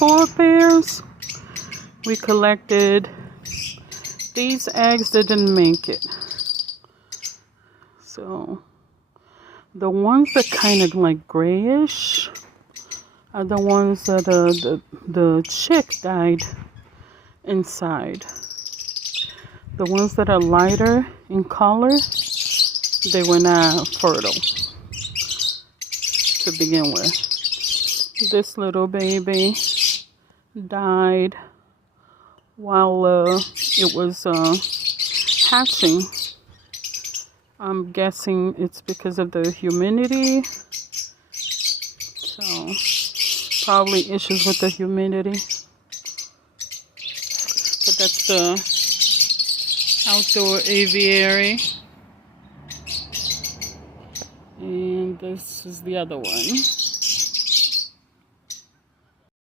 4 pairs. We collected these eggs that didn't make it. So the ones that kind of like grayish are the ones that the chick died inside. The ones that are lighter in color, they were not fertile to begin with. This little baby died while it was hatching. I'm guessing it's because of the humidity. So probably issues with the humidity. But that's the outdoor aviary. And this is the other one.